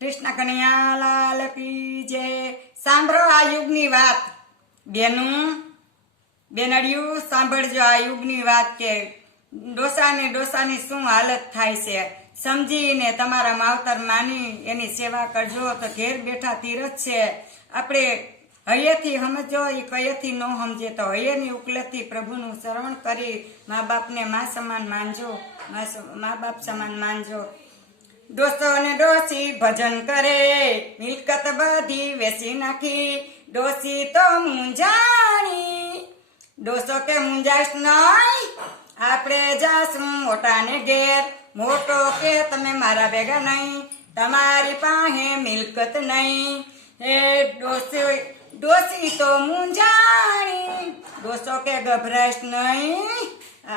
કૃષ્ણ કનૈયા લાલ કી જય। સાંભળો આ યુગની વાત, બેનડિયું સાંભળજો આ યુગની વાત કે ડોસાની શું હાલત થાય છે। સમજીને તમારા માવતર માની એની સેવા કરજો તો ઘેર બેઠા તીરથ છે। આપણે હૈયેથી સમજો, એ કયેથી ન સમજે તો હૈયેની ઉકલેથી પ્રભુનું શ્રવણ કરી મા બાપને મા સમાન માનજો, મા બાપ સમાન માનજો। ડોસો ને ડોસી ભજન કરે, મિલકત બધી વેચી નાખી, ડોસી તો મૂંઝાણી। ડોસો કે મૂંઝાશ નહીં, આપણે જાશું મોટાને ઘેર, મોટો કે તમે મારા ભેગા નહીં, તમારી પાસે મિલકત નહીં। એ ડોસી તો મૂંઝાણી, ડોસો કે ગભરાશ નહીં,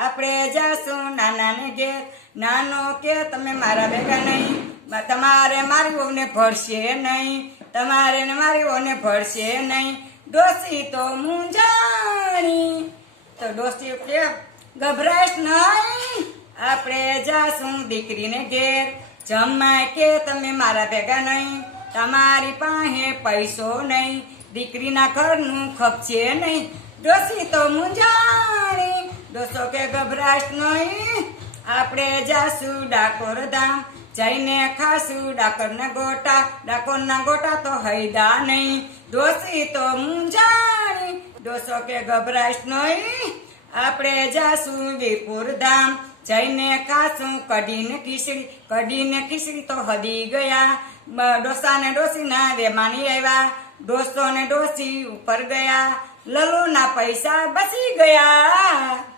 આપણે જાશું નાનાને ઘેર, નાનો કે તમે મારા ભેગા નહીં, તમારે મારી વહુને ભળશે નહીં, તમારે મારી વહુને ભળશે નહીં, ડોસી તો મૂંઝાણી। તો ડોસી કે ગભરાશ નહીં, આપણે જાશું દીકરીને ઘેર, જમાય કે તમે મારા ભેગા નહીં, તમારી પાસે પૈસો નહીં, દીકરીના ઘરનું ખપશે નહીં, ડોસી તો મૂંઝાણી। ડોસો કે ગભરાશ નહીં, આપણે જાશું ડાકોર ધામ, જઈને ખાશું ડાકોરના ગોટા તો હૈદા નહીં, ડોસી તો મૂંઝાણી। ડોસો કે ગભરાશ નહીં, આપણે જાશું વિપુર ધામ, જઈને ખાશું કઢીને ખીચડી તો હદી ગયા, ડોસાને ડોસીના વેમાની આવ્યા, ડોસો ને ડોસી ઉપર ગયા, લલુના પૈસા બચી ગયા।